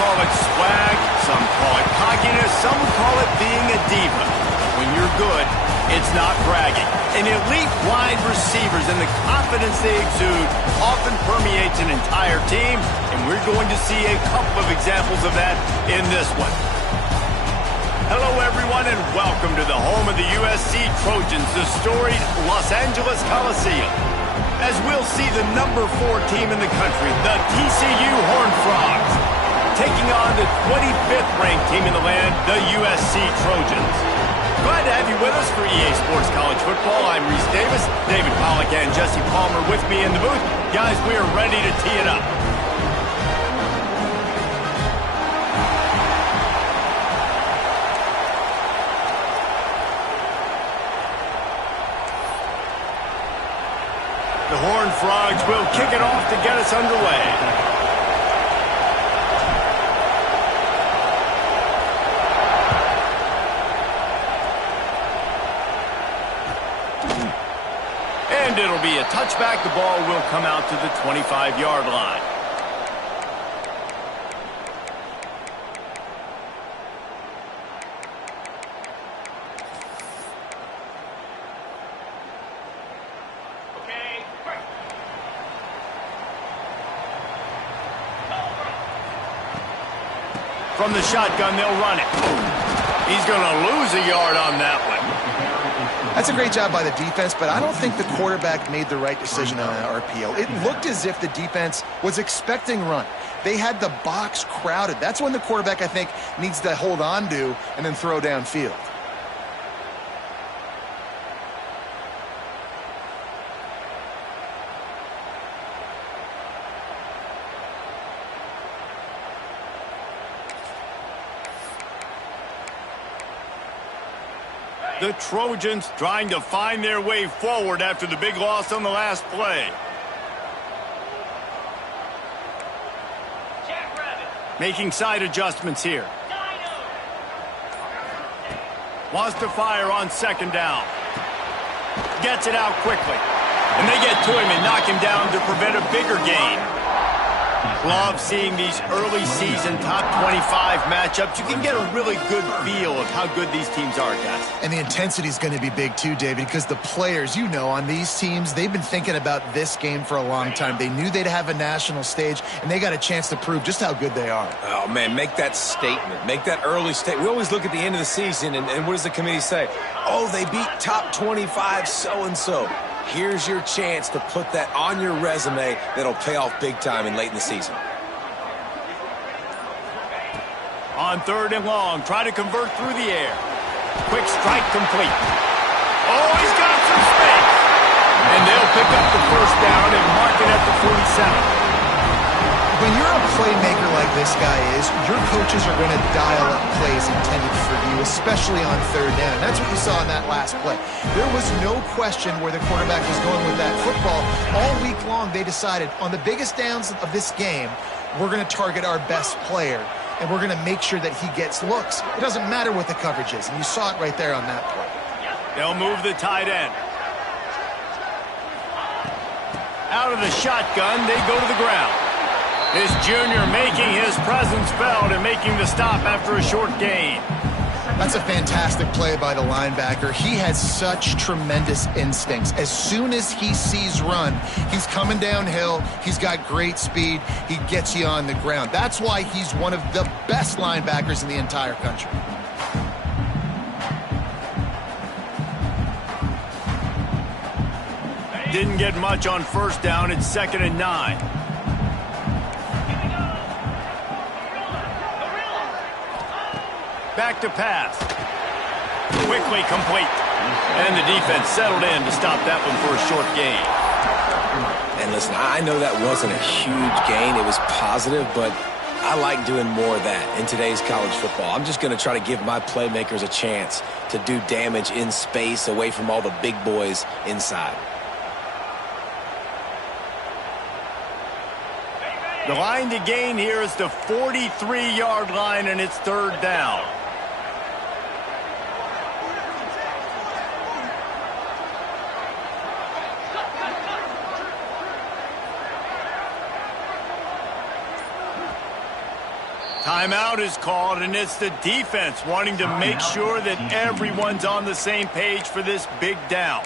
call it swag, some call it cockiness, some would call it being a diva. When you're good, it's not bragging. And elite wide receivers and the confidence they exude often permeates an entire team, and we're going to see a couple of examples of that in this one. Hello, everyone, and welcome to the home of the USC Trojans, the storied Los Angeles Coliseum. As we'll see the number 4 team in the country, the TCU Horned Frogs, taking on the 25th ranked team in the land, the USC Trojans. Glad to have you with us for EA Sports College Football. I'm Reese Davis, David Pollack, and Jesse Palmer with me in the booth. Guys, we are ready to tee it up. The Horned Frogs will kick it off to get us underway. And it'll be a touchback. The ball will come out to the 25-yard line. From the shotgun, they'll run it. He's going to lose a yard on that one. That's a great job by the defense, but I don't think the quarterback made the right decision on that RPO. It looked as if the defense was expecting run. They had the box crowded. That's when the quarterback, I think, needs to hold on to and then throw downfield. The Trojans trying to find their way forward after the big loss on the last play. Making side adjustments here. Wants to fire on second down. Gets it out quickly. And they get to him and knock him down to prevent a bigger gain. Love seeing these early season top 25 matchups. You can get a really good feel of how good these teams are, guys. And the intensity is going to be big too, David, because the players, you know, on these teams, they've been thinking about this game for a long time. They knew they'd have a national stage, and they got a chance to prove just how good they are. Oh, man, make that statement. Make that early statement. We always look at the end of the season, and what does the committee say? Oh, they beat top 25 so-and-so. Here's your chance to put that on your resume that'll pay off big time and late in the season. On 3rd and long, try to convert through the air. Quick strike complete. Oh, he's got some space. And they'll pick up the first down and mark it at the 47. When you're a playmaker like this guy is, your coaches are going to dial up plays intended for you, especially on 3rd down. And that's what you saw in that last play. There was no question where the quarterback was going with that football. All week long, they decided on the biggest downs of this game, we're going to target our best player, and we're going to make sure that he gets looks. It doesn't matter what the coverage is, and you saw it right there on that play. They'll move the tight end. Out of the shotgun, they go to the ground. This junior making his presence felt and making the stop after a short gain. That's a fantastic play by the linebacker. He has such tremendous instincts. As soon as he sees run, he's coming downhill. He's got great speed. He gets you on the ground. That's why he's one of the best linebackers in the entire country. Didn't get much on 1st down. It's 2nd and 9. Back to pass. Quickly complete. And the defense settled in to stop that one for a short gain. And listen, I know that wasn't a huge gain. It was positive, but I like doing more of that in today's college football. I'm just going to try to give my playmakers a chance to do damage in space away from all the big boys inside. The line to gain here is the 43-yard line, and it's 3rd down. Timeout is called, and it's the defense wanting to make sure that everyone's on the same page for this big down.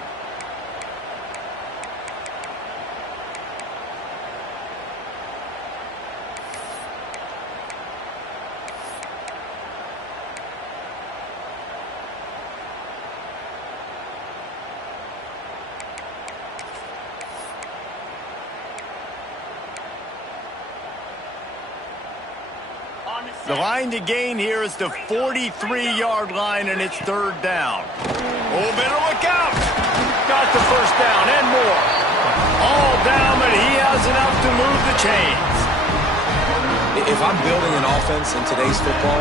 The line to gain here is the 43-yard line, and it's third down. Oh, better look out. Got the first down and more. All down, but he has enough to move the chains. If I'm building an offense in today's football,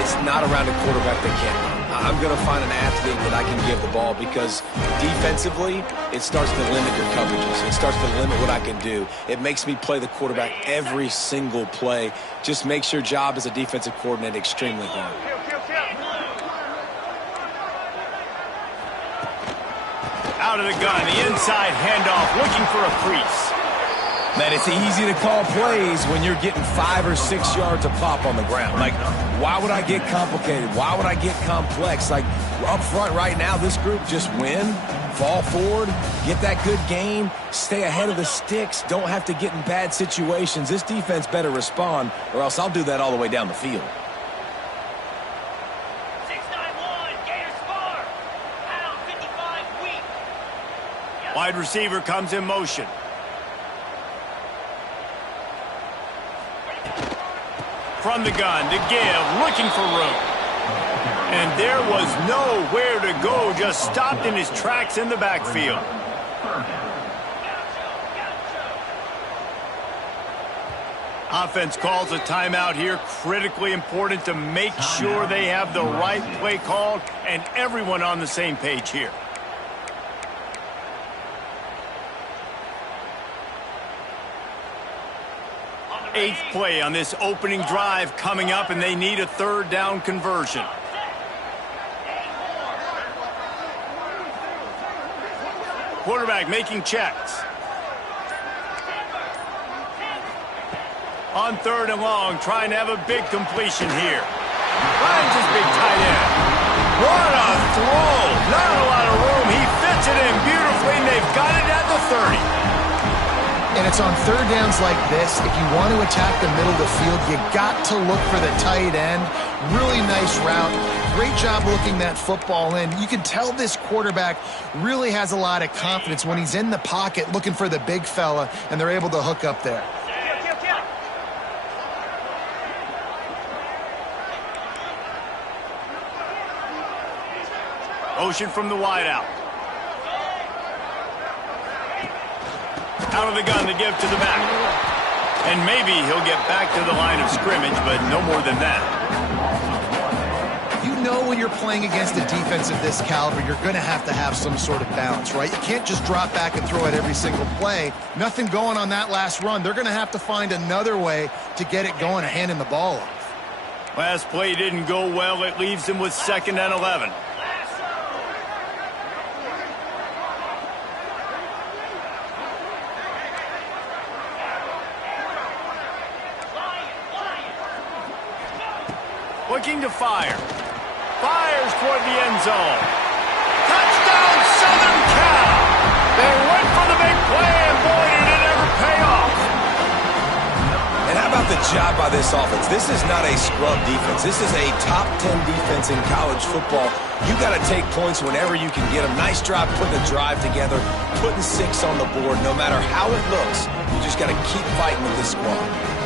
it's not around a quarterback that can't run. I'm going to find an athlete that I can give the ball because defensively, it starts to limit your coverages. It starts to limit what I can do. It makes me play the quarterback every single play. Just makes your job as a defensive coordinator extremely hard. Out of the gun, the inside handoff, looking for a crease. Man, it's easy to call plays when you're getting 5 or 6 yards a pop on the ground. Like, why would I get complicated? Why would I get complex? Like, up front right now, this group just win, fall forward, get that good gain, stay ahead of the sticks, don't have to get in bad situations. This defense better respond, or else I'll do that all the way down the field. 6-9-1, Gators score. Pound 55 weak. Wide receiver comes in motion. From the gun to give, looking for room. And there was nowhere to go, just stopped in his tracks in the backfield. Offense calls a timeout here. Critically important to make sure they have the right play called and everyone on the same page here. Eighth play on this opening drive coming up, and they need a third down conversion. Quarterback making checks. On third and long, trying to have a big completion here. Finds his big tight end. What a throw! Not a lot of room. He fits it in beautifully, and they've got it at the 30. And it's on third downs like this, if you want to attack the middle of the field, you got to look for the tight end. Really nice route. Great job looking that football in. You can tell this quarterback really has a lot of confidence when he's in the pocket looking for the big fella, and they're able to hook up there. Motion from the wideout. Out of the gun to give to the back. And maybe he'll get back to the line of scrimmage, but no more than that. You know when you're playing against a defense of this caliber, you're going to have some sort of balance, right? You can't just drop back and throw it every single play. Nothing going on that last run. They're going to have to find another way to get it going and handing the ball off. Last play didn't go well. It leaves them with 2nd and 11. Looking to fire. Fires toward the end zone. Touchdown, Southern Cal! They went for the big play, and boy, did it ever pay off. And how about the job by this offense? This is not a scrub defense. This is a top 10 defense in college football. You got to take points whenever you can get them. Nice job putting the drive together, putting 6 on the board. No matter how it looks, you just got to keep fighting with this squad.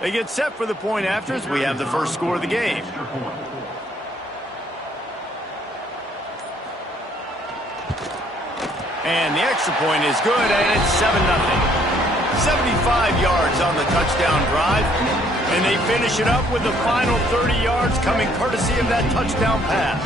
They get set for the point after as we have the first score of the game. And the extra point is good, and it's 7-0. 75 yards on the touchdown drive, and they finish it up with the final 30 yards coming courtesy of that touchdown pass.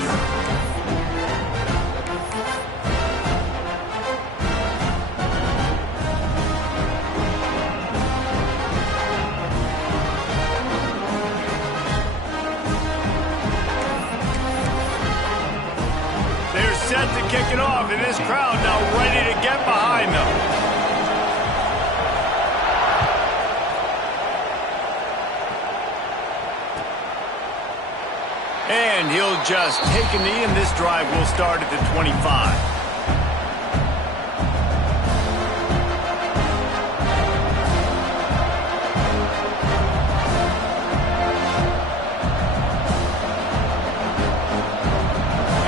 set to kick it off, and this crowd now ready to get behind them. And he'll just take a knee, and this drive will start at the 25.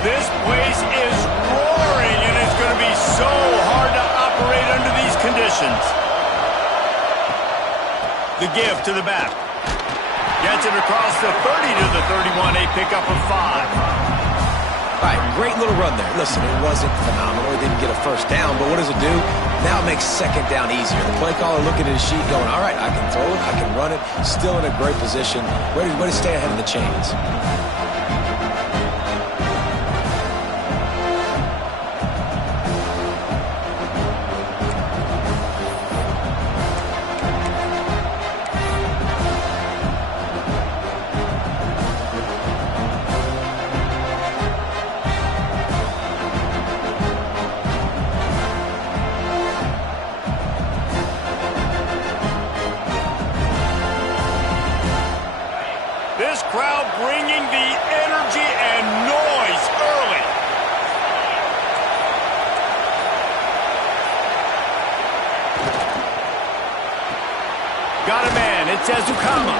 This place is roaring, and it's going to be so hard to operate under these conditions. The give to the back. Gets it across the 30 to the 31, a pickup of 5. All right, great little run there. Listen, it wasn't phenomenal. He didn't get a first down, but what does it do? Now it makes second down easier. The play caller looking at his sheet going, all right, I can throw it, I can run it, still in a great position, ready to stay ahead of the chains. This crowd bringing the energy and noise early. Got a man, it's Ezukama.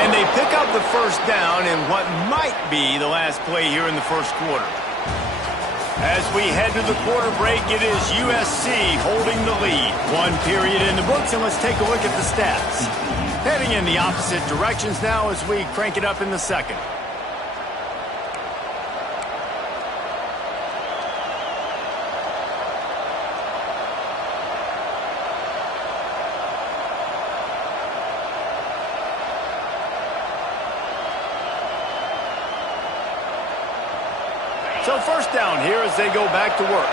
And they pick up the first down in what might be the last play here in the first quarter. As we head to the quarter break, it is USC holding the lead. One period in the books, and let's take a look at the stats. Heading in the opposite directions now as we crank it up in the second. So first down here as they go back to work.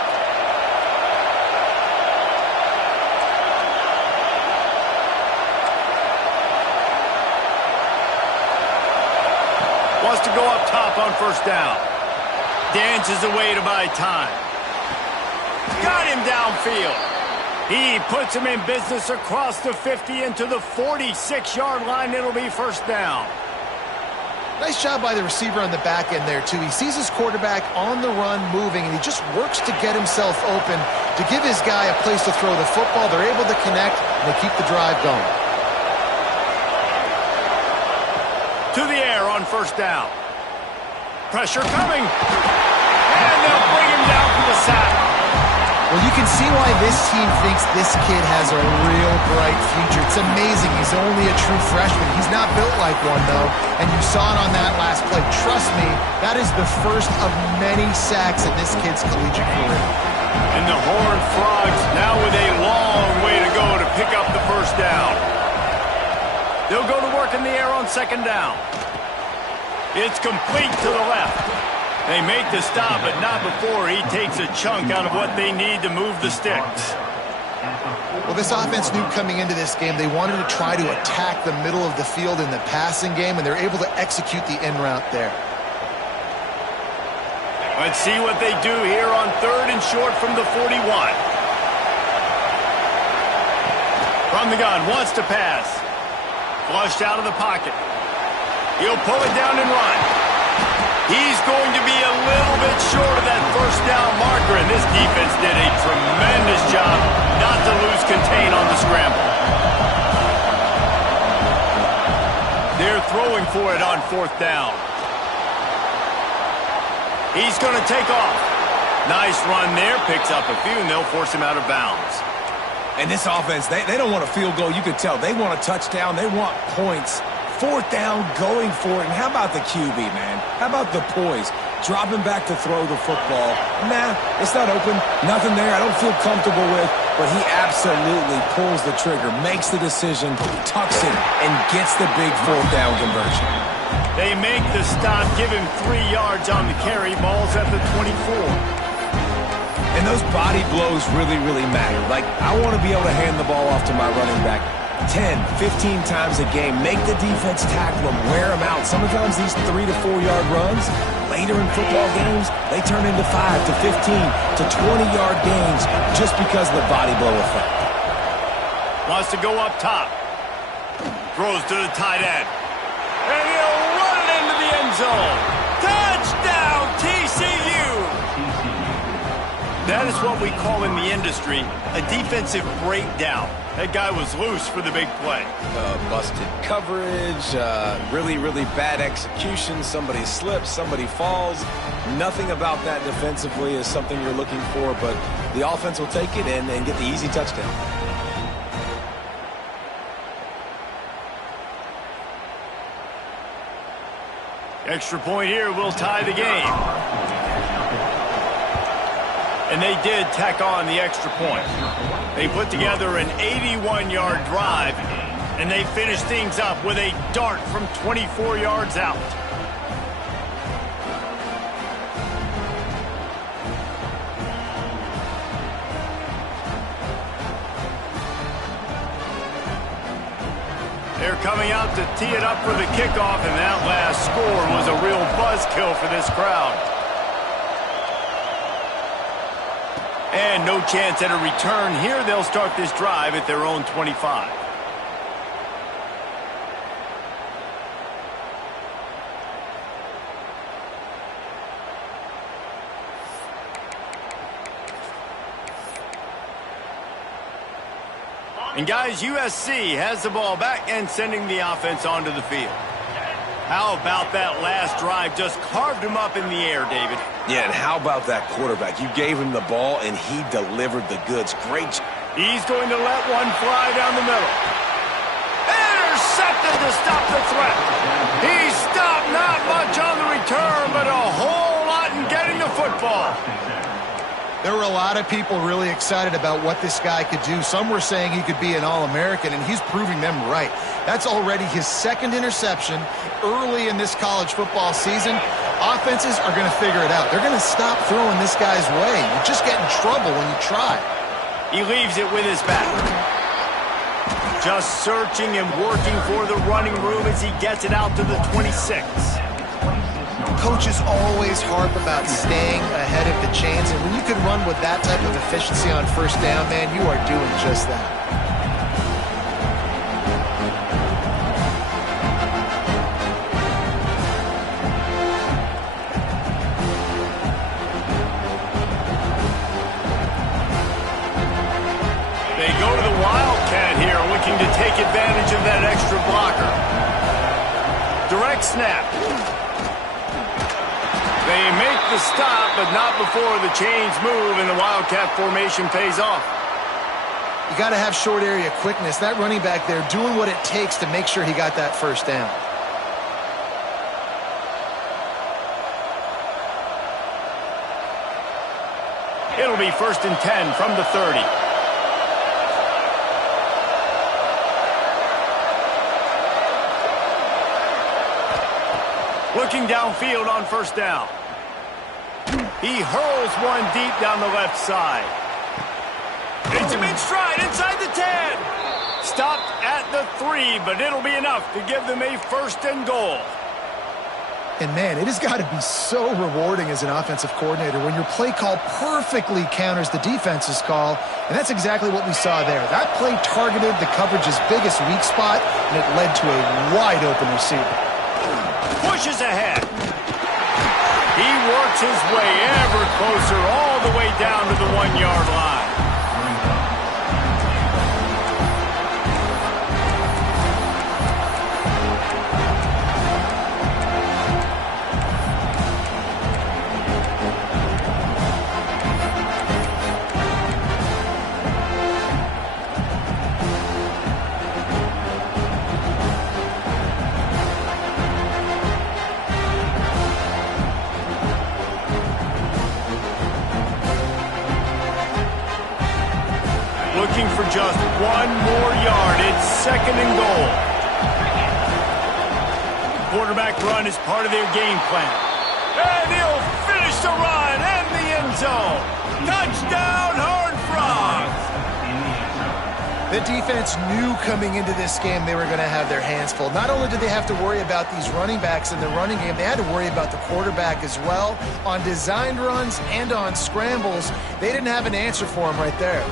Wants to go up top on first down. Dances away to buy time. Got him downfield. He puts him in business across the 50 into the 46-yard line. It'll be first down. Nice job by the receiver on the back end there, too. He sees his quarterback on the run moving, and he just works to get himself open to give his guy a place to throw the football. They're able to connect, and they keep the drive going. To the air on first down. Pressure coming. And they'll bring him down from the sack. Well, you can see why this team thinks this kid has a real bright future. It's amazing. He's only a true freshman. He's not built like one, though. And you saw it on that last play. Trust me, that is the first of many sacks in this kid's collegiate career. And the Horned Frogs now with a long way to go to pick up the first down. They'll go to work in the air on second down. It's complete to the left. They make the stop, but not before he takes a chunk out of what they need to move the sticks. Well, this offense knew coming into this game they wanted to try to attack the middle of the field in the passing game, and they're able to execute the in route there. Let's see what they do here on third and short from the 41. From the gun, wants to pass. Flushed out of the pocket. He'll pull it down and run. He's going to be a little bit short of that first down marker, and this defense did a tremendous job not to lose contain on the scramble. They're throwing for it on fourth down. He's going to take off. Nice run there, picks up a few, and they'll force him out of bounds. And this offense, they don't want a field goal. You can tell they want a touchdown. They want points. Fourth down, going for it. And how about the QB, man? How about the poise? Dropping back to throw the football. Nah, it's not open. Nothing there I don't feel comfortable with. But he absolutely pulls the trigger, makes the decision, tucks it, and gets the big fourth down conversion. They make the stop, give him 3 yards on the carry. Ball's at the 24. And those body blows really, really matter. Like, I want to be able to hand the ball off to my running back 10, 15 times a game. Make the defense tackle him, wear him out. Sometimes these 3 to 4 yard runs, later in football games, they turn into 5 to 15 to 20-yard gains just because of the body blow effect. Wants to go up top. Throws to the tight end. And he'll run it into the end zone. Touchdown, TCU! That is what we call in the industry a defensive breakdown. That guy was loose for the big play. Busted coverage, really, really bad execution. Somebody slips, somebody falls. Nothing about that defensively is something you're looking for, but the offense will take it and get the easy touchdown. Extra point here will tie the game. And they did tack on the extra point. They put together an 81-yard drive, and they finished things up with a dart from 24 yards out. They're coming out to tee it up for the kickoff, and that last score was a real buzzkill for this crowd. And no chance at a return here. They'll start this drive at their own 25. And guys, USC has the ball back and sending the offense onto the field. How about that last drive? Just carved him up in the air, David. Yeah, and how about that quarterback? You gave him the ball, and he delivered the goods. Great. He's going to let one fly down the middle. Intercepted to stop the threat. He stopped not much on the return, but a whole lot in getting the football. There were a lot of people really excited about what this guy could do. Some were saying he could be an All-American, and he's proving them right. That's already his second interception early in this college football season. Offenses are going to figure it out. They're going to stop throwing this guy's way. You just get in trouble when you try. He leaves it with his back. Just searching and working for the running room as he gets it out to the 26. Coaches always harp about staying ahead of the chains, and when you can run with that type of efficiency on first down, man, you are doing just that. They go to the Wildcat here, looking to take advantage of that extra blocker. Direct snap. They make the stop, but not before the chains move and the Wildcat formation pays off. You got to have short area quickness. That running back there doing what it takes to make sure he got that first down. It'll be 1st and 10 from the 30. Looking downfield on first down. He hurls one deep down the left side. It's a mid-stride inside the 10. Stopped at the 3, but it'll be enough to give them a 1st and goal. And, man, it has got to be so rewarding as an offensive coordinator when your play call perfectly counters the defense's call, and that's exactly what we saw there. That play targeted the coverage's biggest weak spot, and it led to a wide-open receiver. Pushes ahead. He works his way ever closer all the way down to the 1-yard line. Looking for just one more yard. It's 2nd and goal. Quarterback run is part of their game plan. And he'll finish the run and the end zone. Touchdown, Horned Frogs. The defense knew coming into this game they were going to have their hands full. Not only did they have to worry about these running backs in the running game, they had to worry about the quarterback as well. On designed runs and on scrambles, they didn't have an answer for him right there.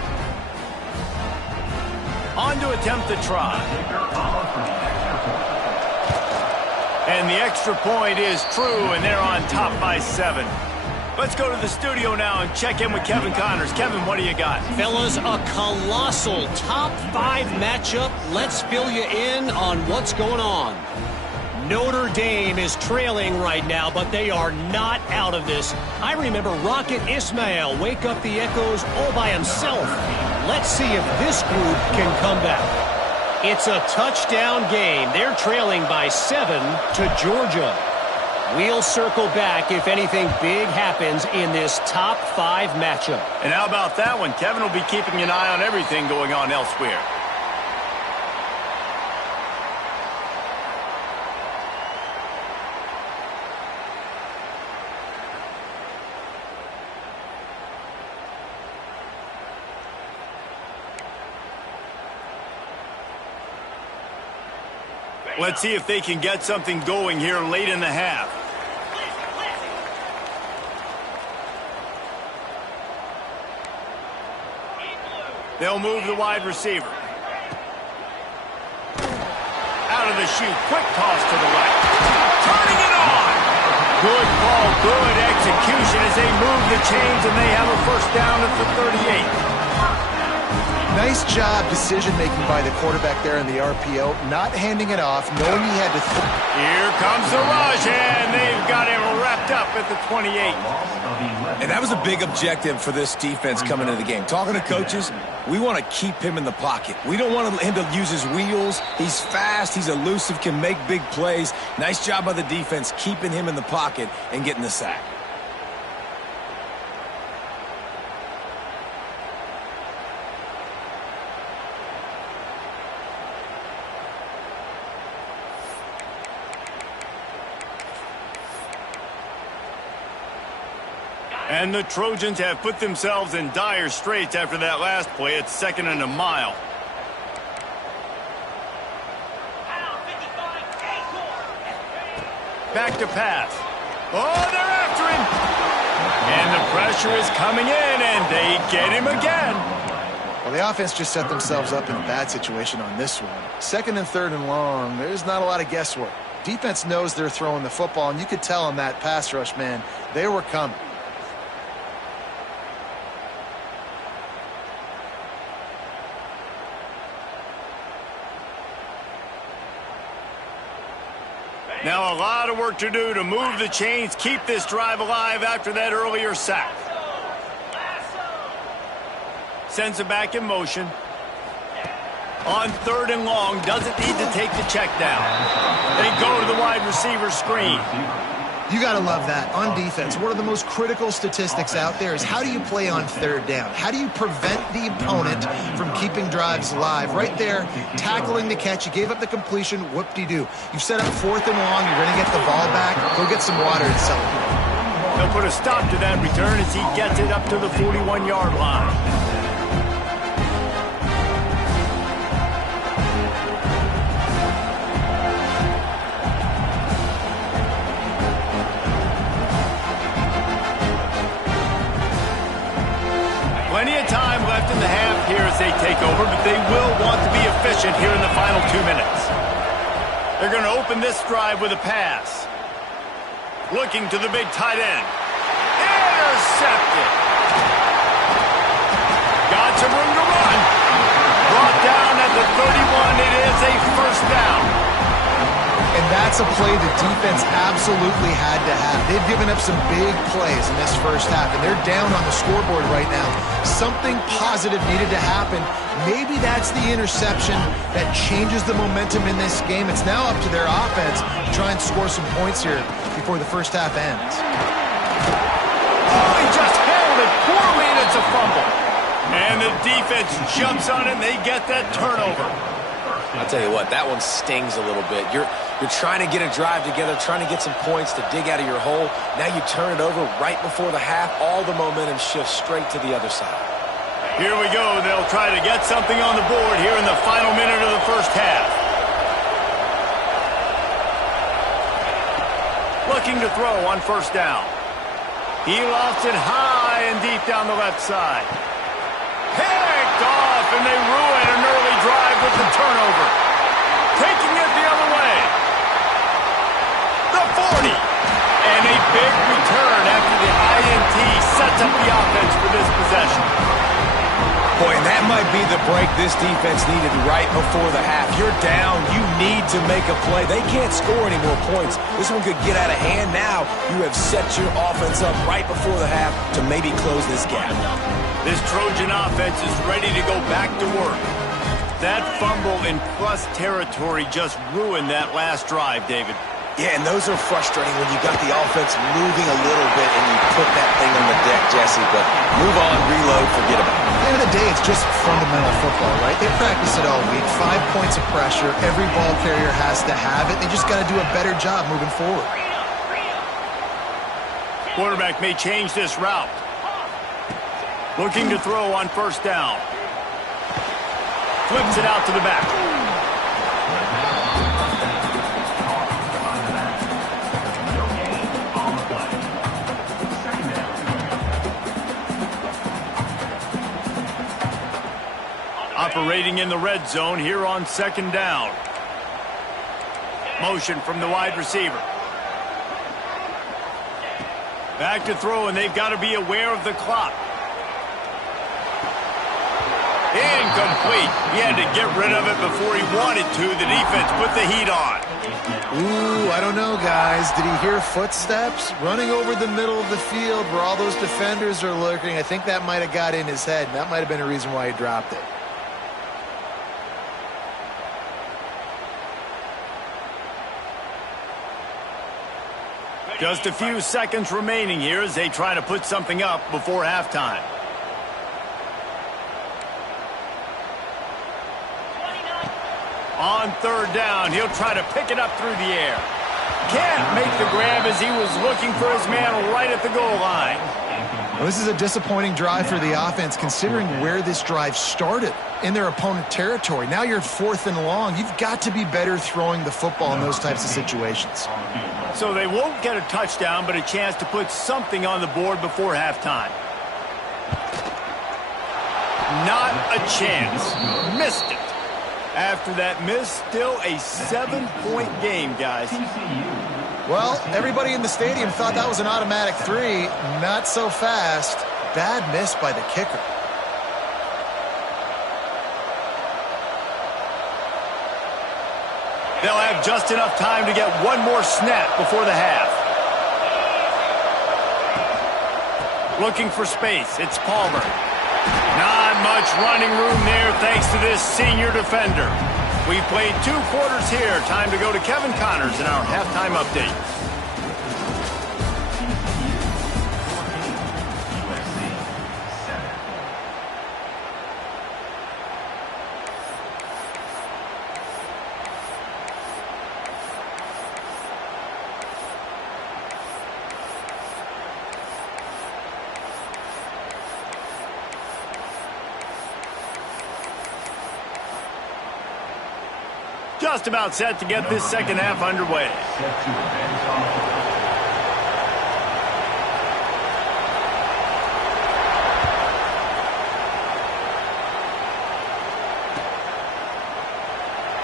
On to attempt the try. And the extra point is true, and they're on top by 7. Let's go to the studio now and check in with Kevin Connors. Kevin, what do you got? Fellas, a colossal top 5 matchup. Let's fill you in on what's going on. Notre Dame is trailing right now, but they are not out of this. I remember Rocket Ismail wake up the echoes all by himself. Let's see if this group can come back. It's a touchdown game. They're trailing by 7 to Georgia. We'll circle back if anything big happens in this top 5 matchup. And how about that one? Kevin will be keeping an eye on everything going on elsewhere. Let's see if they can get something going here late in the half. They'll move the wide receiver. Out of the chute. Quick toss to the right. Turning it on. Good ball, good execution as they move the chains, and they have a first down at the 38. Nice job decision-making by the quarterback there in the RPO, not handing it off, knowing he had to... Here comes the rush, and they've got him wrapped up at the 28. And that was a big objective for this defense coming into the game. Talking to coaches, we want to keep him in the pocket. We don't want him to use his wheels. He's fast, he's elusive, can make big plays. Nice job by the defense keeping him in the pocket and getting the sack. And the Trojans have put themselves in dire straits after that last play. It's 2nd and a mile. Back to pass. Oh, they're after him. And the pressure is coming in, and they get him again. Well, the offense just set themselves up in a bad situation on this one. 2nd and 3rd and long, there's not a lot of guesswork. Defense knows they're throwing the football, and you could tell on that pass rush, man, they were coming. Now a lot of work to do to move the chains, keep this drive alive after that earlier sack. Sends it back in motion. On 3rd and long, doesn't need to take the check down. They go to the wide receiver screen. You got to love that. On defense, one of the most critical statistics out there is how do you play on 3rd down? How do you prevent the opponent from keeping drives alive? Right there, tackling the catch. You gave up the completion, whoop-de-doo. You've set up 4th and long. You're going to get the ball back. Go get some water and celebrate. They'll put a stop to that return as he gets it up to the 41-yard line. Plenty of time left in the half here as they take over, but they will want to be efficient here in the final 2 minutes. They're going to open this drive with a pass. Looking to the big tight end. Intercepted. Got some room to run. Brought down at the 31. It is a first down. And that's a play the defense absolutely had to have. They've given up some big plays in this first half, and they're down on the scoreboard right now. Something positive needed to happen. Maybe that's the interception that changes the momentum in this game. It's now up to their offense to try and score some points here before the first half ends. Oh, he just held it poorly, and it's a fumble. And the defense jumps on it, and they get that turnover. I'll tell you what, that one stings a little bit. You're trying to get a drive together, trying to get some points to dig out of your hole. Now you turn it over right before the half. All the momentum shifts straight to the other side. Here we go. They'll try to get something on the board here in the final minute of the first half. Looking to throw on first down. He lofts it high and deep down the left side. Picked off, and they ruin an early drive with the turnover. Taking it the other way. The 40. And a big return after the INT sets up the offense for this possession. Boy, and that might be the break this defense needed right before the half. You're down. You need to make a play. They can't score any more points. This one could get out of hand now. You have set your offense up right before the half to maybe close this gap. This Trojan offense is ready to go back to work. That fumble in plus territory just ruined that last drive, David. Yeah, and those are frustrating when you got the offense moving a little bit and you put that thing on the deck, Jesse. But move on, reload, forget about it. At the end of the day, it's just fundamental football, right? They practice it all week. 5 points of pressure. Every ball carrier has to have it. They just got to do a better job moving forward. Quarterback may change this route. Looking to throw on first down. Flips it out to the back. Operating in the red zone here on second down. Motion from the wide receiver. Back to throw, and they've got to be aware of the clock. Incomplete. He had to get rid of it before he wanted to. The defense put the heat on. Ooh, I don't know, guys. Did he hear footsteps running over the middle of the field where all those defenders are lurking? I think that might have got in his head, and that might have been a reason why he dropped it. Just a few seconds remaining here as they try to put something up before halftime. On third down, he'll try to pick it up through the air. Can't make the grab as he was looking for his man right at the goal line. Well, this is a disappointing drive for the offense considering where this drive started in their opponent territory. Now you're 4th and long. You've got to be better throwing the football in those types of situations. So they won't get a touchdown, but a chance to put something on the board before halftime. Not a chance. Missed it. After that miss, still a 7-point game, guys. Well, everybody in the stadium thought that was an automatic 3. Not so fast. Bad miss by the kicker. They'll have just enough time to get one more snap before the half. Looking for space. It's Palmer. Not much running room there thanks to this senior defender. We've played 2 quarters here. Time to go to Kevin Connors in our halftime update. Just about set to get this second half underway.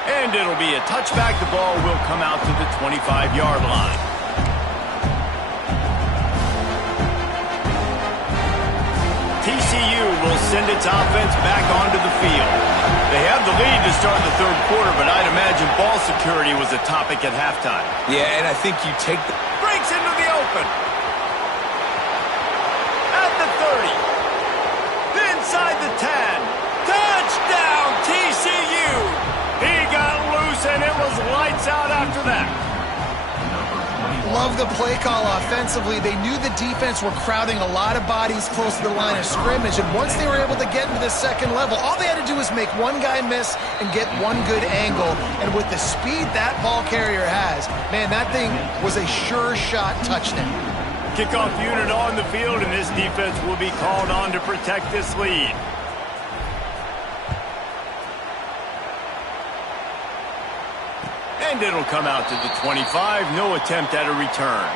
And it'll be a touchback. The ball will come out to the 25-yard line. TCU will send its offense back onto the field. They have the lead to start the third quarter, but I'd imagine ball security was a topic at halftime. Yeah, and I think you take the... Breaks into the open. At the 30. Inside the 10. Touchdown, TCU. He got loose, and it was lights out after that. Love the play call offensively. They knew the defense were crowding a lot of bodies close to the line of scrimmage, and once they were able to get into the second level, all they had to do was make one guy miss and get one good angle. And with the speed that ball carrier has, man, that thing was a sure shot touchdown. Kickoff unit on the field, and this defense will be called on to protect this lead. And it'll come out to the 25. No attempt at a return.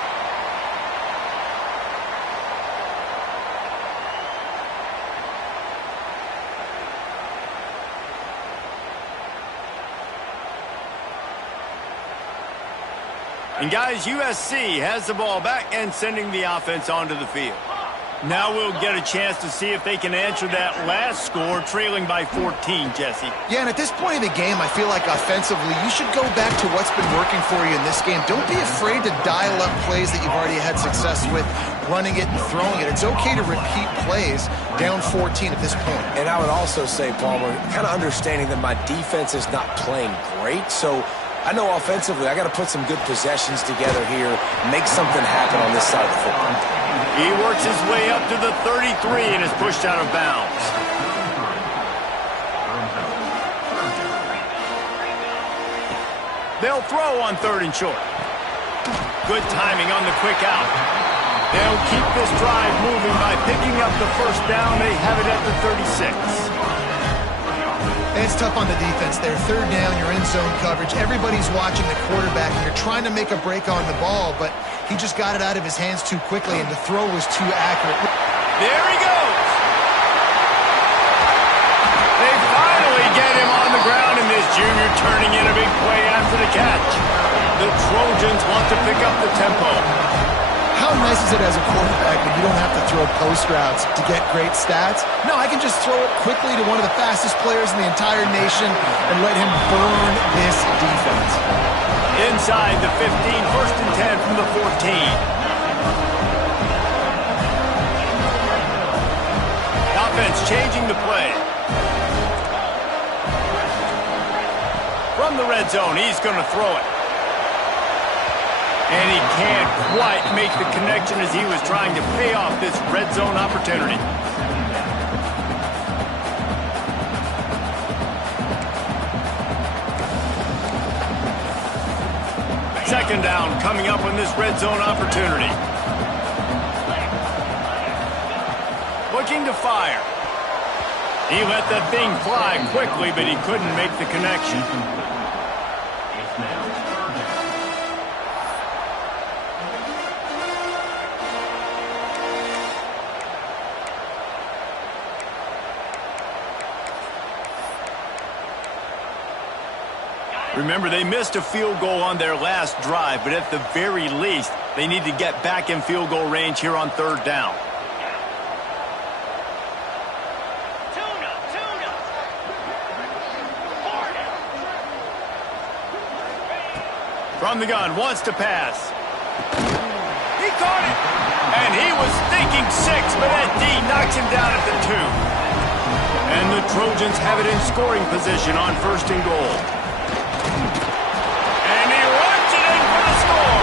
And guys, USC has the ball back and sending the offense onto the field. Now we'll get a chance to see if they can answer that last score, trailing by 14, Jesse. Yeah, and at this point in the game, I feel like offensively, you should go back to what's been working for you in this game. Don't be afraid to dial up plays that you've already had success with, running it and throwing it. It's okay to repeat plays down 14 at this point. And I would also say, Palmer, kind of understanding that my defense is not playing great, so I know offensively I got to put some good possessions together here, make something happen on this side of the football. He works his way up to the 33 and is pushed out of bounds. They'll throw on 3rd and short. Good timing on the quick out. They'll keep this drive moving by picking up the first down. They have it at the 36. And it's tough on the defense there. 3rd down, you're in zone coverage. Everybody's watching the quarterback, and you're trying to make a break on the ball, but he just got it out of his hands too quickly, and the throw was too accurate. There he goes. They finally get him on the ground, and this junior turning in a big play after the catch. The Trojans want to pick up the tempo. How nice is it as a quarterback when you don't have to throw post routes to get great stats? No, I can just throw it quickly to one of the fastest players in the entire nation and let him burn this defense. Inside the 15, 1st and 10 from the 14. Offense changing the play. From the red zone, he's going to throw it. And he can't quite make the connection as he was trying to pay off this red zone opportunity. Second down coming up on this red zone opportunity. Looking to fire. He let that thing fly quickly, but he couldn't make the connection. Remember, they missed a field goal on their last drive, but at the very least, they need to get back in field goal range here on 3rd down. From the gun, wants to pass. He caught it! And he was thinking 6, but that D knocks him down at the 2. And the Trojans have it in scoring position on 1st and goal. And he runs it in for the score.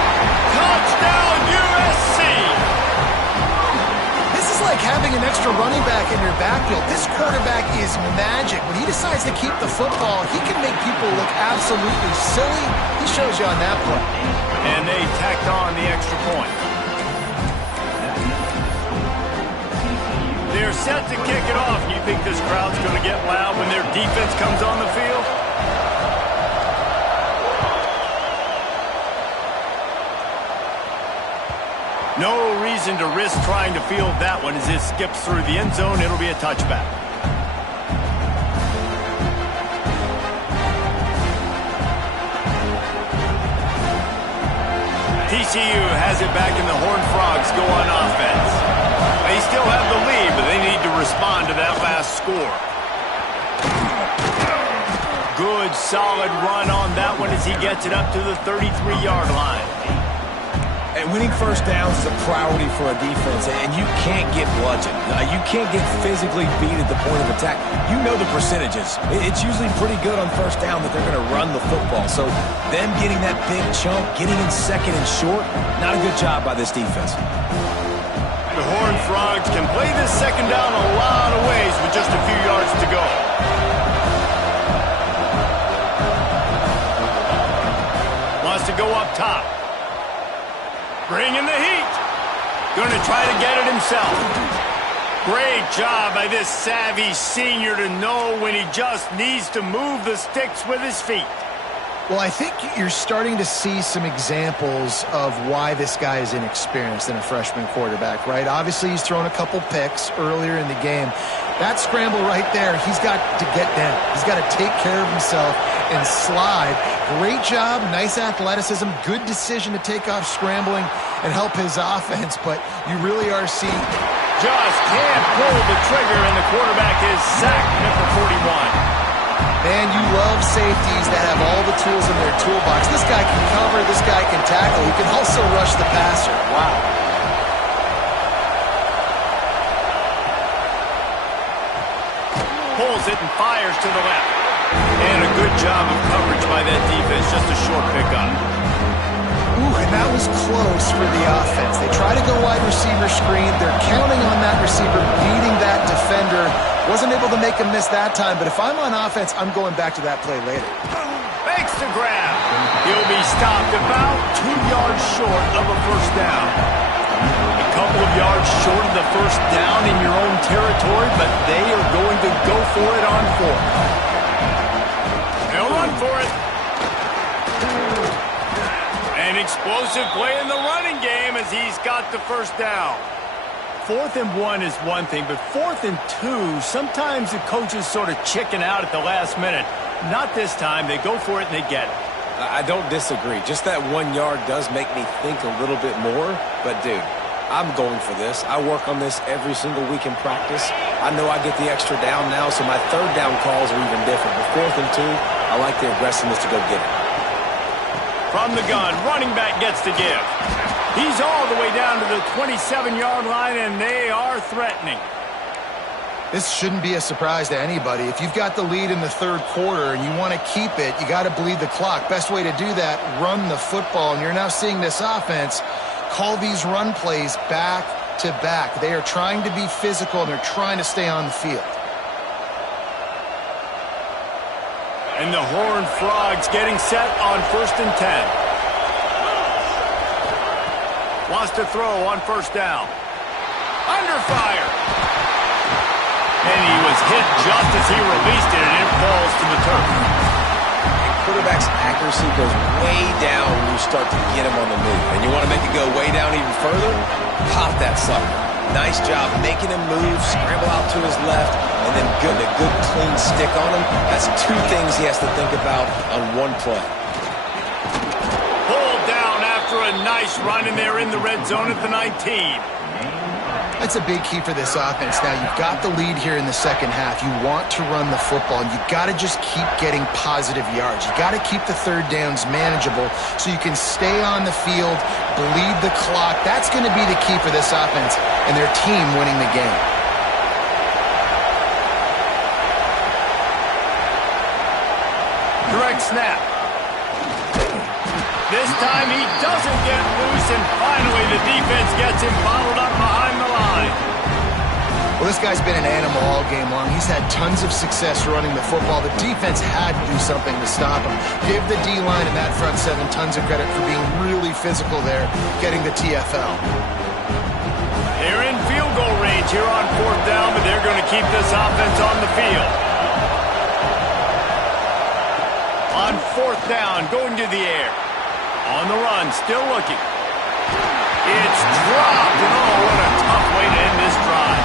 Touchdown, USC! This is like having an extra running back in your backfield. This quarterback is magic. When he decides to keep the football, he can make people look absolutely silly. He shows you on that play. And they tacked on the extra point. They're set to kick it off. You think this crowd's going to get loud when their defense comes on the field? No reason to risk trying to field that one as it skips through the end zone. It'll be a touchback. TCU has it back, and the Horned Frogs go on offense. They still have the lead, but they need to respond to that last score. Good, solid run on that one as he gets it up to the 33-yard line. And winning first downs is a priority for a defense, and you can't get bludgeoned. You can't get physically beat at the point of attack. You know the percentages. It's usually pretty good on first down that they're going to run the football. So them getting that big chunk, getting in 2nd and short, not a good job by this defense. The Horned Frogs can play this 2nd down a lot of ways with just a few yards to go. Wants to go up top. Bringing the heat. Going to try to get it himself. Great job by this savvy senior to know when he just needs to move the sticks with his feet. Well, I think you're starting to see some examples of why this guy is inexperienced in a freshman quarterback, right? Obviously, he's thrown a couple picks earlier in the game. That scramble right there, he's got to get down. He's got to take care of himself and slide. Great job, nice athleticism, good decision to take off scrambling and help his offense, but you really are seeing... Just can't pull the trigger, and the quarterback is sacked at the 41. Man, you love safeties that have all the tools in their toolbox. This guy can cover, this guy can tackle. He can also rush the passer. Wow. Pulls it and fires to the left. And a good job of coverage by that defense. Just a short pickup. Ooh, and that was close for the offense. They try to go wide receiver screen. They're counting on that receiver beating that defender. Wasn't able to make him miss that time, but if I'm on offense, I'm going back to that play later. Fakes the grab. He'll be stopped about 2 yards short of a first down. A couple of yards short of the first down in your own territory, but they are going to go for it on fourth. They'll run for it. An explosive play in the running game as he's got the first down. 4th and 1 is one thing, but 4th and 2, sometimes the coaches sort of chicken out at the last minute. Not this time. They go for it and they get it. I don't disagree. Just that 1 yard does make me think a little bit more. But, dude, I'm going for this. I work on this every single week in practice. I know I get the extra down now, so my third down calls are even different. But 4th and 2, I like the aggressiveness to go get it. From the gun, running back gets to give. He's all the way down to the 27-yard line, and they are threatening. This shouldn't be a surprise to anybody. If you've got the lead in the third quarter and you want to keep it, you got to bleed the clock. Best way to do that, run the football. And you're now seeing this offense call these run plays back to back. They are trying to be physical, and they're trying to stay on the field. And the Horned Frogs getting set on 1st and 10. Wants to throw on first down. Under fire. And he was hit just as he released it, and it falls to the turf. And quarterback's accuracy goes way down when you start to get him on the move. And you want to make it go way down even further? Pop that sucker. Nice job making him move, scramble out to his left, and then a good clean stick on him. That's 2 things he has to think about on one play. After a nice run, and they're in the red zone at the 19. That's a big key for this offense. Now, you've got the lead here in the second half. You want to run the football, and you've got to just keep getting positive yards. You got to keep the third downs manageable so you can stay on the field, bleed the clock. That's going to be the key for this offense and their team winning the game. Direct snap. This time he doesn't get loose, and finally the defense gets him bottled up behind the line. Well, this guy's been an animal all game long. He's had tons of success running the football. The defense had to do something to stop him. Give the D-line and that front 7 tons of credit for being really physical there, getting the TFL. They're in field goal range here on 4th down, but they're going to keep this offense on the field. On 4th down, going to the air. On the run, still looking. It's dropped, and oh, what a tough way to end this drive.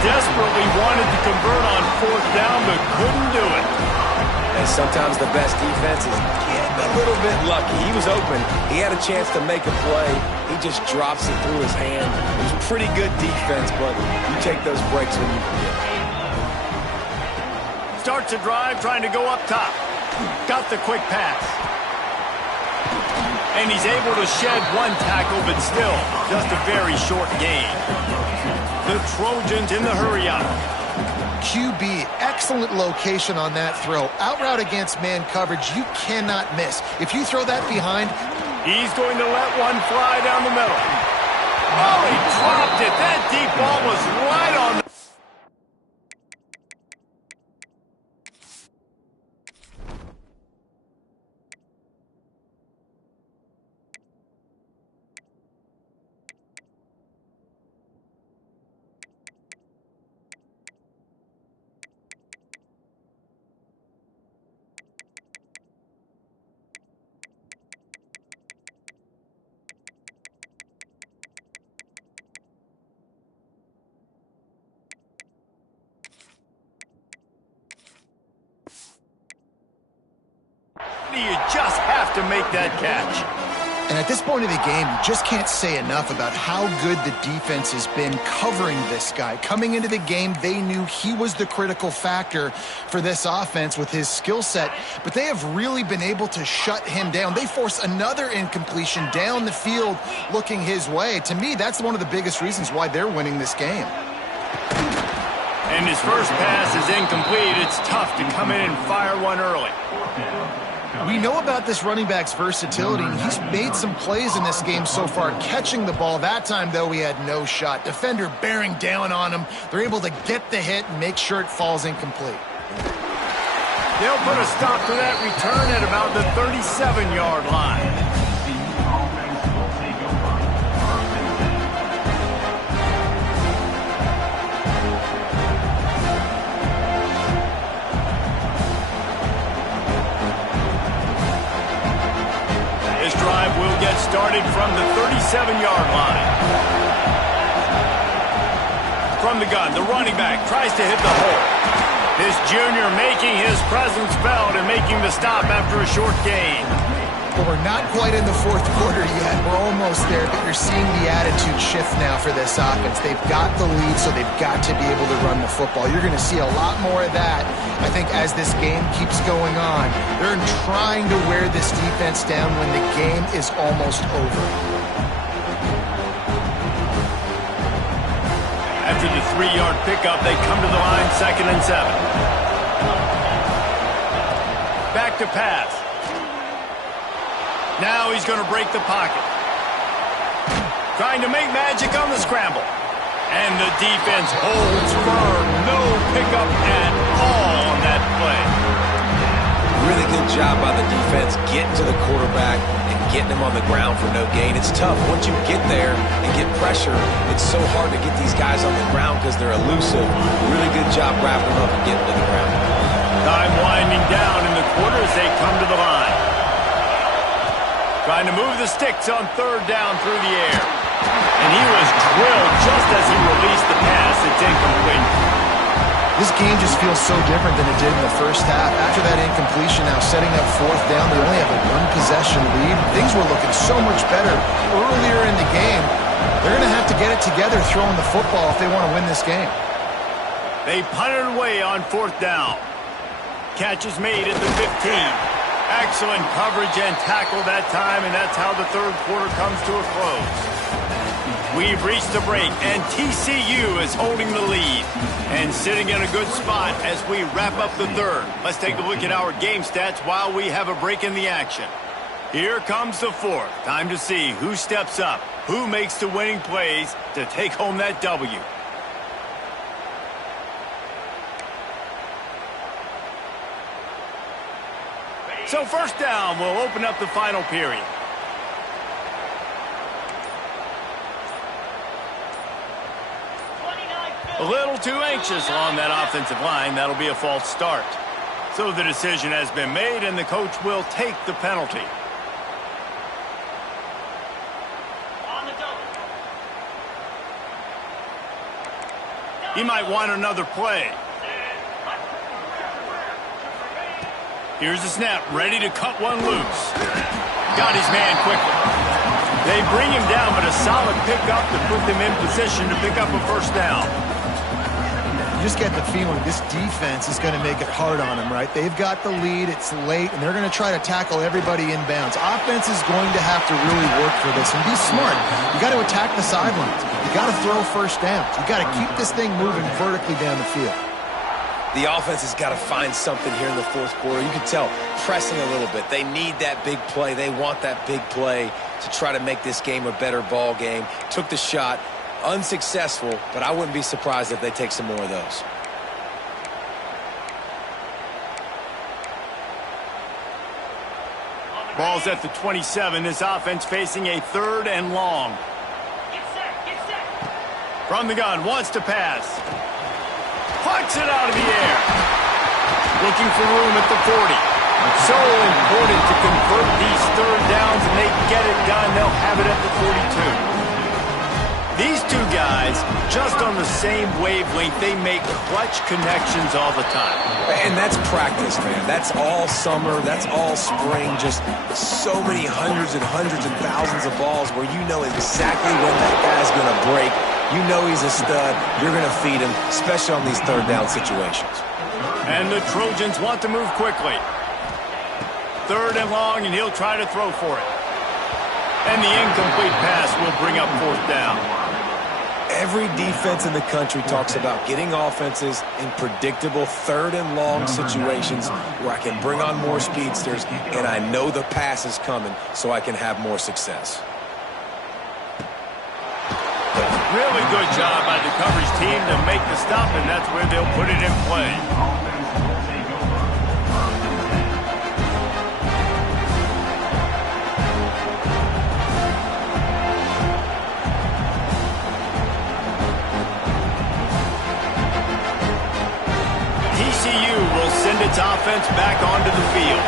Desperately wanted to convert on 4th down, but couldn't do it. And sometimes the best defense is getting a little bit lucky. He was open. He had a chance to make a play. He just drops it through his hand. It was pretty good defense, but you take those breaks when you can get it. Starts a drive, trying to go up top. Got the quick pass. And he's able to shed 1 tackle, but still just a very short gain. The Trojans in the hurry-up. QB, excellent location on that throw. Out route against man coverage, you cannot miss. If you throw that behind, he's going to let one fly down the middle. Oh, he dropped it. That deep ball was right on the... to make that catch. And at this point of the game, you just can't say enough about how good the defense has been covering this guy. Coming into the game, they knew he was the critical factor for this offense with his skill set, but they have really been able to shut him down. They force another incompletion down the field looking his way. To me, that's one of the biggest reasons why they're winning this game. And his first pass is incomplete. It's tough to come in and fire one early. We know about this running back's versatility, and he's made some plays in this game so far, catching the ball. That time, though, he had no shot. Defender bearing down on him. They're able to get the hit and make sure it falls incomplete. They'll put a stop to that return at about the 37-yard line. Will get started from the 37-yard line. From the gun, the running back tries to hit the hole. This junior making his presence felt and making the stop after a short gain. Well, we're not quite in the fourth quarter yet. We're almost there, but you're seeing the attitude shift now for this offense. They've got the lead, so they've got to be able to run the football. You're going to see a lot more of that, I think, as this game keeps going on. They're trying to wear this defense down when the game is almost over. After the 3-yard pickup, they come to the line, 2nd and 7. Back to pass. Now he's going to break the pocket. Trying to make magic on the scramble. And the defense holds firm. No pickup at all on that play. Really good job by the defense getting to the quarterback and getting him on the ground for no gain. It's tough. Once you get there and get pressure, it's so hard to get these guys on the ground because they're elusive. Really good job wrapping them up and getting to the ground. Time winding down in the quarter as they come to the line. Trying to move the sticks on 3rd down through the air. And he was drilled just as he released the pass. It's incomplete. This game just feels so different than it did in the first half. After that incompletion, now setting up 4th down, they only have a 1-possession lead. Things were looking so much better earlier in the game. They're going to have to get it together throwing the football if they want to win this game. They punted away on 4th down. Catch is made at the 15. Excellent coverage and tackle that time, and that's how the 3rd quarter comes to a close. We've reached the break, and TCU is holding the lead and sitting in a good spot as we wrap up the 3rd. Let's take a look at our game stats while we have a break in the action. Here comes the 4th. Time to see who steps up, who makes the winning plays to take home that W. So 1st down will open up the final period. A little too anxious along that offensive line. That'll be a false start. So the decision has been made, and the coach will take the penalty. He might want another play. Here's the snap, ready to cut one loose. Got his man quickly. They bring him down, but a solid pickup to put them in position to pick up a 1st down. You just get the feeling this defense is going to make it hard on them, right? They've got the lead, it's late, and they're going to try to tackle everybody inbounds. Offense is going to have to really work for this and be smart. You got to attack the sidelines. You got to throw 1st downs. You got to keep this thing moving vertically down the field. The offense has got to find something here in the 4th quarter. You can tell pressing a little bit. They need that big play. They want that big play to try to make this game a better ball game. Took the shot, unsuccessful, but I wouldn't be surprised if they take some more of those. Ball's at the 27. This offense facing a 3rd and long. Get set. From the gun, wants to pass. Pucks it out of the air. Looking for room at the 40. So important to convert these 3rd downs, and they get it done. They'll have it at the 42. These two guys guys just on the same wavelength. They make clutch connections all the time. And that's practice, man. That's all summer. That's all spring. Just so many hundreds and thousands of balls where you know exactly when that guy's going to break. You know he's a stud. You're going to feed him, especially on these third down situations. And the Trojans want to move quickly. 3rd and long, and he'll try to throw for it. And the incomplete pass will bring up 4th down. Every defense in the country talks about getting offenses in predictable 3rd and long situations where I can bring on more speedsters, and I know the pass is coming, so I can have more success. Really good job by the coverage team to make the stop, and that's where they'll put it in play. TCU will send its offense back onto the field.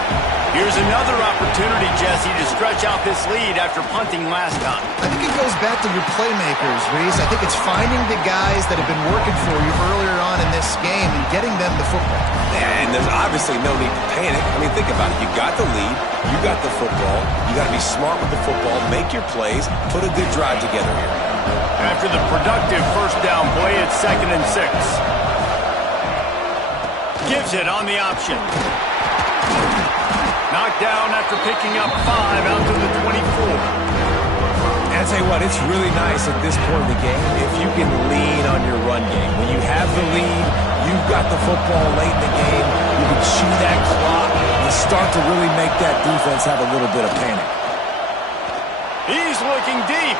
Here's another opportunity, Jesse, to stretch out this lead after punting last time. I think it goes back to your playmakers, Reese. I think it's finding the guys that have been working for you earlier on in this game and getting them the football. And there's obviously no need to panic. I mean, think about it. You got the lead. You got the football. You got to be smart with the football. Make your plays. Put a good drive together here. After the productive 1st down play, it's 2nd and 6. Gives it on the option. Knocked down after picking up 5 out to the 24. And I tell you what, it's really nice at this point in the game if you can lean on your run game. When you have the lead, you've got the football late in the game, you can chew that clock and start to really make that defense have a little bit of panic. He's looking deep.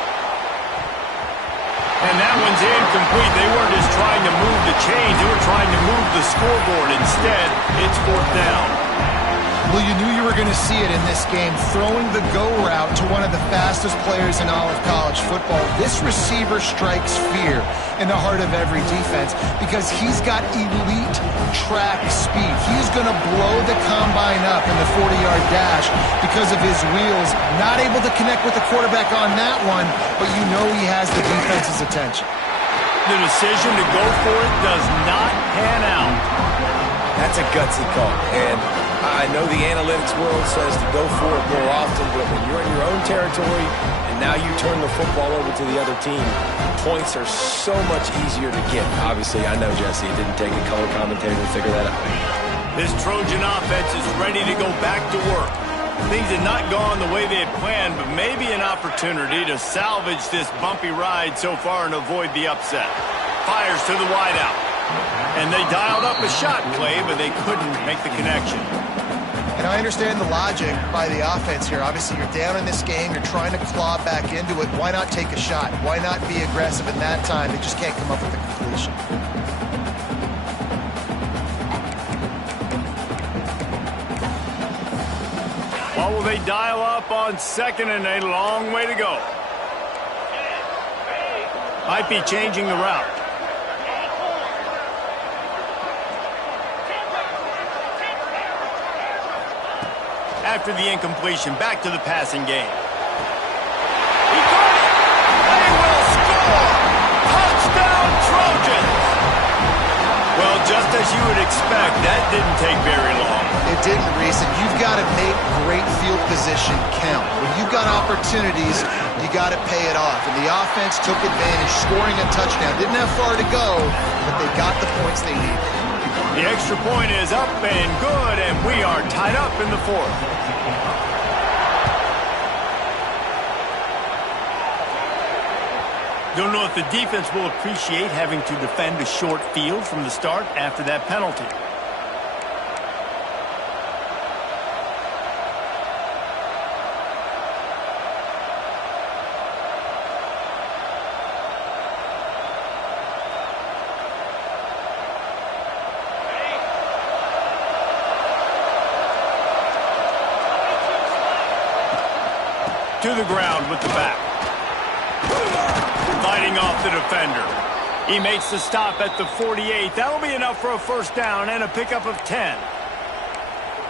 And that one's incomplete. They weren't just trying to move the chains. They were trying to move the scoreboard. Instead, it's 4th down. Well, you knew you were going to see it in this game, throwing the go route to one of the fastest players in all of college football. This receiver strikes fear in the heart of every defense because he's got elite track speed. He's going to blow the combine up in the 40-yard dash because of his wheels. Not able to connect with the quarterback on that one, but you know he has the defense's attention. The decision to go for it does not pan out. That's a gutsy call. And I know the analytics world says to go for it more often, but when you're in your own territory and now you turn the football over to the other team, points are so much easier to get. Obviously, I know, Jesse, it didn't take a color commentator to figure that out. This Trojan offense is ready to go back to work. Things had not gone the way they had planned, but maybe an opportunity to salvage this bumpy ride so far and avoid the upset. Fires to the wideout. And they dialed up a shot play, but they couldn't make the connection. And I understand the logic by the offense here. Obviously, you're down in this game. You're trying to claw back into it. Why not take a shot? Why not be aggressive in that time? They just can't come up with a completion. What will they dial up on 2nd and a long way to go? Might be changing the route. After the incompletion, back to the passing game. He got it! They will score! Touchdown Trojans! Well, just as you would expect, that didn't take very long. It didn't, Reese, and you've got to make great field position count. When you've got opportunities, you got to pay it off. And the offense took advantage, scoring a touchdown. Didn't have far to go, but they got the points they needed. The extra point is up and good, and we are tied up in the 4th. Don't know if the defense will appreciate having to defend a short field from the start after that penalty. To the ground with the back. Fighting off the defender. He makes the stop at the 48. That'll be enough for a 1st down and a pickup of 10.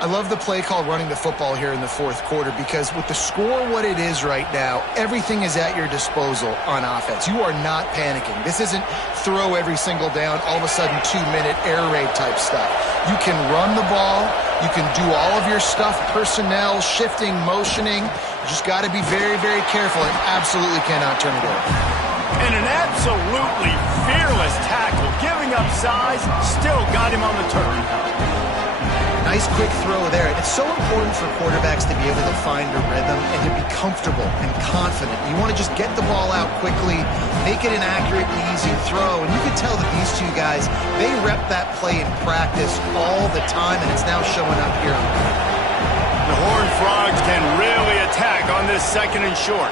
I love the play call running the football here in the fourth quarter because with the score what it is right now, everything is at your disposal on offense. You are not panicking. This isn't throw every single down, all of a sudden 2-minute air raid type stuff. You can run the ball. You can do all of your stuff, personnel, shifting, motioning. You just got to be very, very careful and absolutely cannot turn it over. And an absolutely fearless tackle, giving up size, still got him on the turf. Nice quick throw there. And it's so important for quarterbacks to be able to find a rhythm and to be comfortable and confident. You want to just get the ball out quickly, make it an accurate and easy throw. And you can tell that these two guys, they rep that play in practice all the time, and it's now showing up here. The Horned Frogs can really attack on this second and short.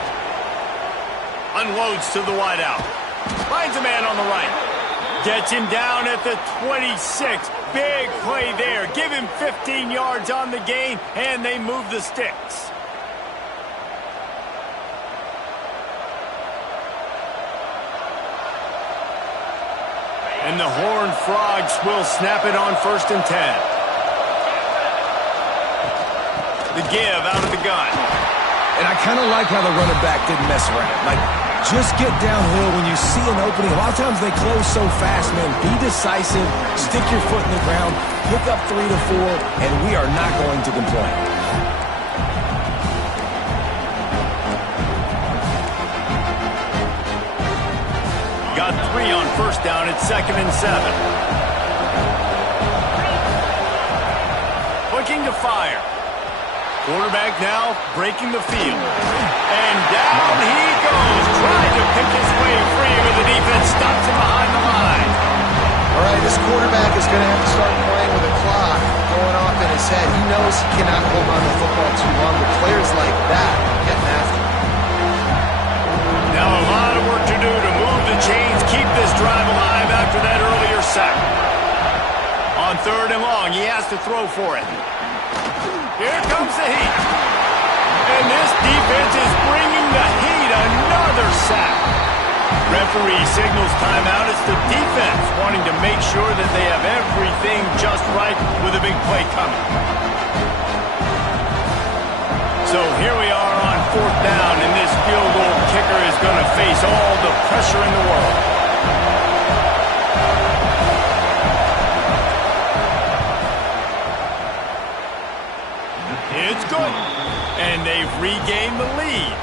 Unloads to the wideout. Finds a man on the right. Gets him down at the 26. Big play there. Give him 15 yards on the gain, and they move the sticks. And the Horned Frogs will snap it on 1st and 10. The give out of the gun. And I kind of like how the running back didn't mess around. Like, just get downhill when you see an opening. A lot of times they close so fast, man. Be decisive, stick your foot in the ground, pick up 3 to 4, and we are not going to complain. Got 3 on 1st down at 2nd and 7. Looking to fire. Quarterback now breaking the field. And down he goes. Trying to pick his way free, but the defense stops him behind the line. All right, this quarterback is going to have to start playing with a clock going off in his head. He knows he cannot hold on to the football too long, but players like that are getting after him. Now a lot of work to do to move the chains, keep this drive alive after that earlier sack. On 3rd and long, he has to throw for it. Here comes the heat. And this defense is bringing the heat. Another sack. Referee signals timeout. It's the defense wanting to make sure that they have everything just right with a big play coming. So here we are on 4th down, and this field goal kicker is going to face all the pressure in the world. It's good. And they've regained the lead.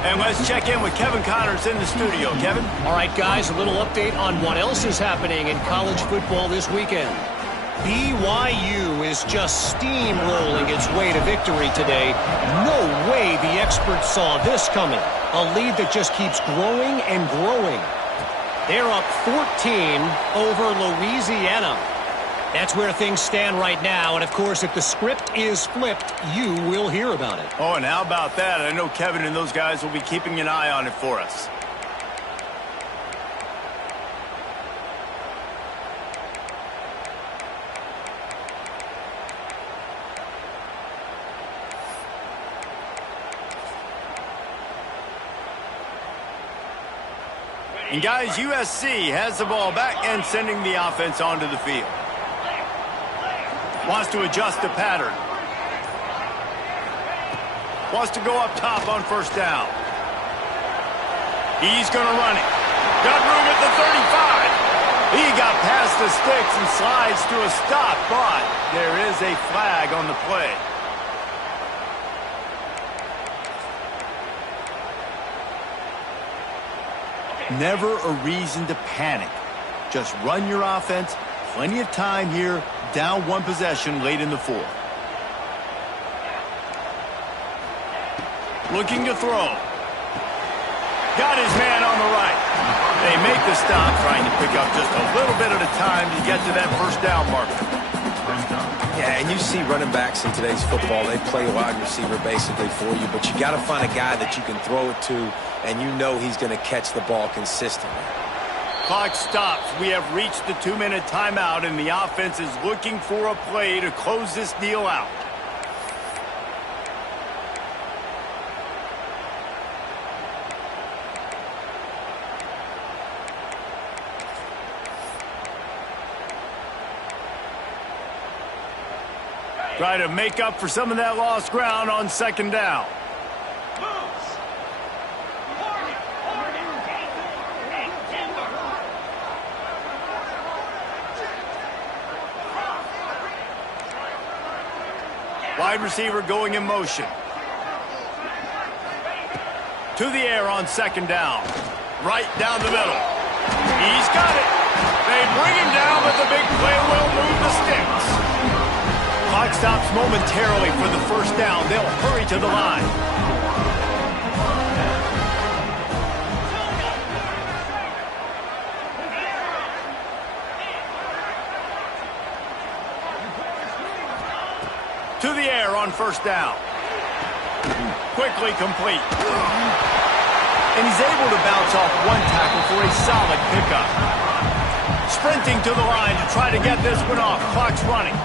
And let's check in with Kevin Connors in the studio. Kevin? All right, guys, a little update on what else is happening in college football this weekend. BYU is just steamrolling its way to victory today. No way the experts saw this coming. A lead that just keeps growing and growing. They're up 14 over Louisiana. That's where things stand right now, and of course, if the script is flipped, you will hear about it. Oh, and how about that? I know Kevin and those guys will be keeping an eye on it for us. And guys, USC has the ball back and sending the offense onto the field. Wants to adjust the pattern. Wants to go up top on 1st down. He's going to run it. Got room at the 35. He got past the sticks and slides to a stop, but there is a flag on the play. Never a reason to panic. Just run your offense. Plenty of time here. Down 1 possession late in the 4th. Looking to throw. Got his man on the right. They make the stop, trying to pick up just a little bit at a time to get to that 1st down marker. Yeah, and you see running backs in today's football, they play wide receiver basically for you, but you got to find a guy that you can throw it to, and you know he's going to catch the ball consistently. Clock stops. We have reached the 2-minute timeout, and the offense is looking for a play to close this deal out. Try to make up for some of that lost ground on second down. Wide receiver going in motion. To the air on second down. Right down the middle. He's got it. They bring him down, but the big play will move the sticks. Clock stops momentarily for the first down. They'll hurry to the line. To the air on first down. Quickly complete. And he's able to bounce off one tackle for a solid pickup. Sprinting to the line to try to get this one off. Clock's running.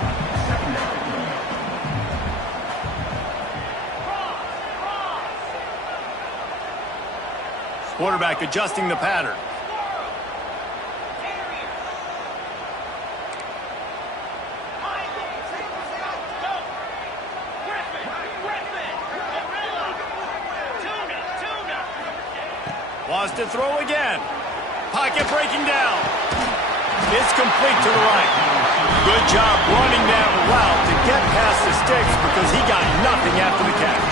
Quarterback adjusting the pattern. Wants to throw again. Pocket breaking down. It's complete to the right. Good job running that route to get past the sticks because he got nothing after the catch.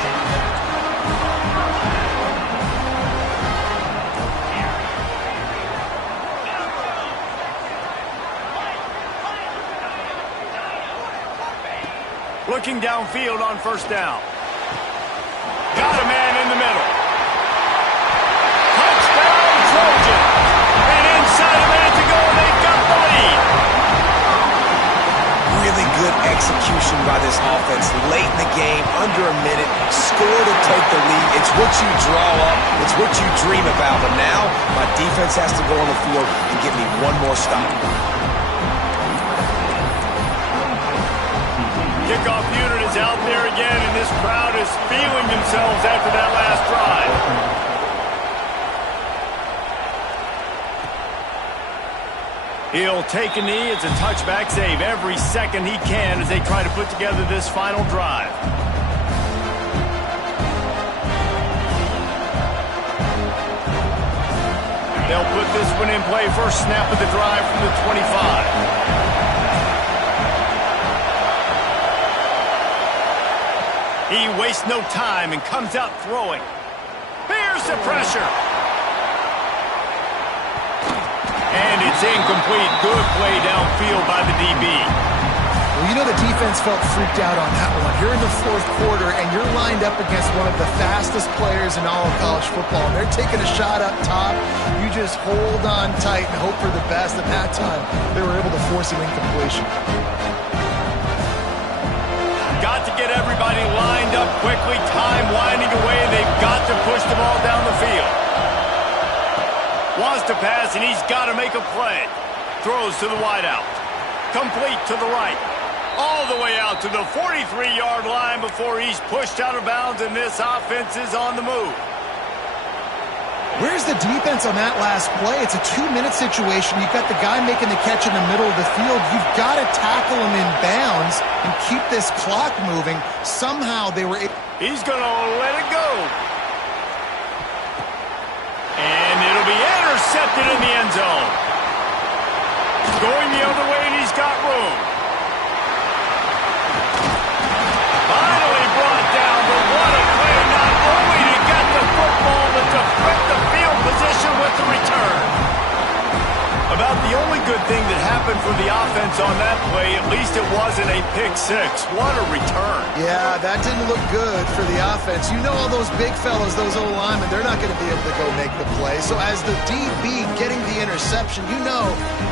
Looking downfield on first down. Got a man in the middle. Touchdown, Trojan. And inside a minute to go, they've got the lead. Really good execution by this offense. Late in the game, under a minute, score to take the lead. It's what you draw up. It's what you dream about. But now, my defense has to go on the field and give me one more stop. Kickoff unit is out there again, and this crowd is feeling themselves after that last drive. He'll take a knee. It's a touchback save every second he can as they try to put together this final drive. They'll put this one in play. First snap of the drive from the 25. He wastes no time and comes out throwing. Here's the pressure. And it's incomplete. Good play downfield by the DB. Well, you know the defense felt freaked out on that one. You're in the fourth quarter, and you're lined up against one of the fastest players in all of college football. And they're taking a shot up top. You just hold on tight and hope for the best. And that time, they were able to force an incompletion. Got to get everybody lined up quickly. Time winding away. They've got to push the ball down the field. Wants to pass, and he's got to make a play. Throws to the wideout. Complete to the right. All the way out to the 43-yard line before he's pushed out of bounds, and this offense is on the move. Where's the defense on that last play? It's a 2-minute situation. You've got the guy making the catch in the middle of the field. You've got to tackle him in bounds and keep this clock moving. Somehow they were... He's going to let it go. And it'll be intercepted in the end zone. Going the other way, and he's got room. Finally brought down, but what a play, not only to get the football, but to flip the field position with the return. About the only good thing that happened for the offense on that play, at least it wasn't a pick six. What a return. Yeah, that didn't look good for the offense. You know all those big fellas, those O-linemen, they're not going to be able to go make the play. So as the DB getting the interception, you know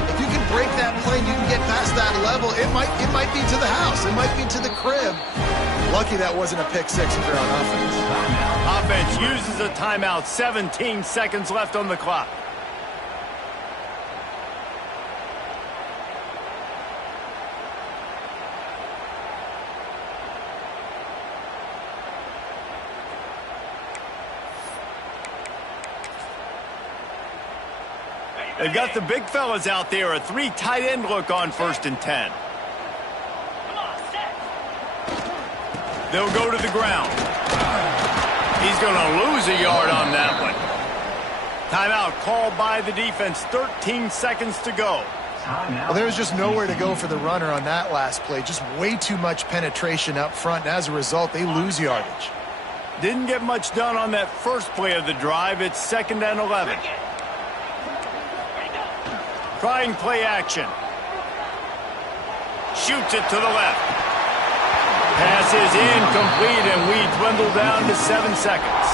if you can break that play and you can get past that level, it might be to the house. It might be to the crib. Lucky that wasn't a pick six if you're on offense. Offense uses a timeout. 17 seconds left on the clock. They've got the big fellas out there. A 3 tight end look on 1st and 10. They'll go to the ground. He's going to lose a yard on that one. Timeout called by the defense. 13 seconds to go. Well, there was just nowhere to go for the runner on that last play. Just way too much penetration up front, and as a result, they lose yardage. Didn't get much done on that first play of the drive. It's 2nd and 11. Trying play action. Shoots it to the left. Pass is incomplete, and we dwindle down to 7 seconds.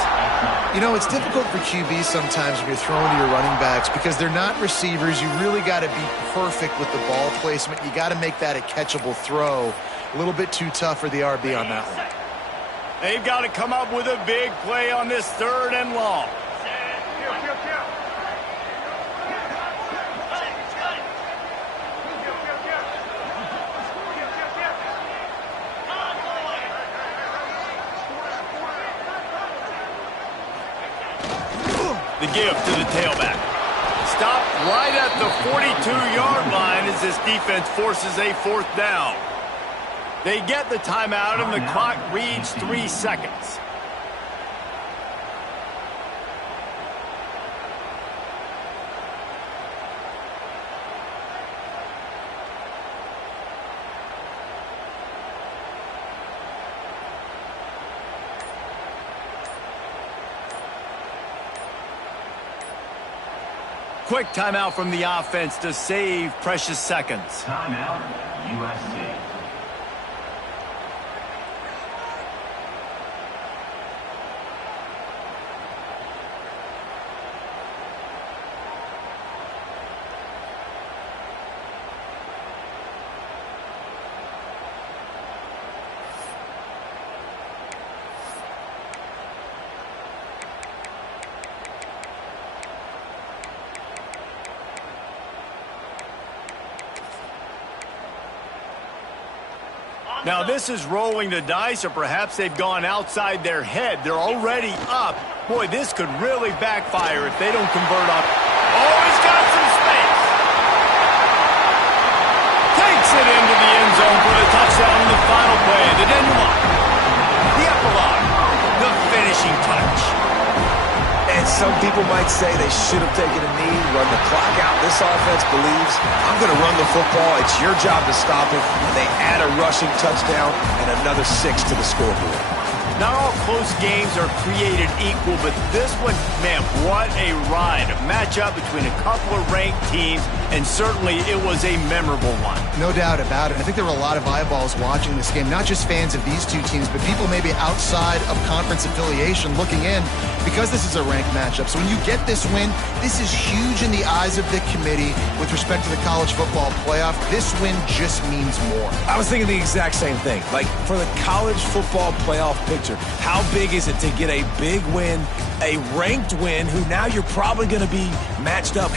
You know, it's difficult for QBs sometimes when you're throwing to your running backs because they're not receivers. You really got to be perfect with the ball placement. You got to make that a catchable throw. A little bit too tough for the RB on that one. They've got to come up with a big play on this 3rd and long. The give to the tailback. Stopped right at the 42-yard line as this defense forces a 4th down. They get the timeout, and the clock reads 3 seconds. Quick timeout from the offense to save precious seconds. Timeout, USC. Now this is rolling the dice, or perhaps they've gone outside their head. They're already up. Boy, this could really backfire if they don't convert on. Oh, he's got some space. Takes it into the end zone for the touchdown in the final play. The denouement. The epilogue. The finishing touch. And some people might say they should have taken a knee, run the clock out. This offense believes, I'm going to run the football. It's your job to stop it. And they add a rushing touchdown and another 6 to the scoreboard. Not all close games are created equal, but this one, man, what a ride. A matchup between a couple of ranked teams, and certainly it was a memorable one. No doubt about it. I think there were a lot of eyeballs watching this game, not just fans of these two teams, but people maybe outside of conference affiliation looking in because this is a ranked matchup. So when you get this win, this is huge in the eyes of the committee with respect to the college football playoff. This win just means more. I was thinking the exact same thing. Like, for the college football playoff picture, how big is it to get a big win, a ranked win, who now you're probably going to be matched up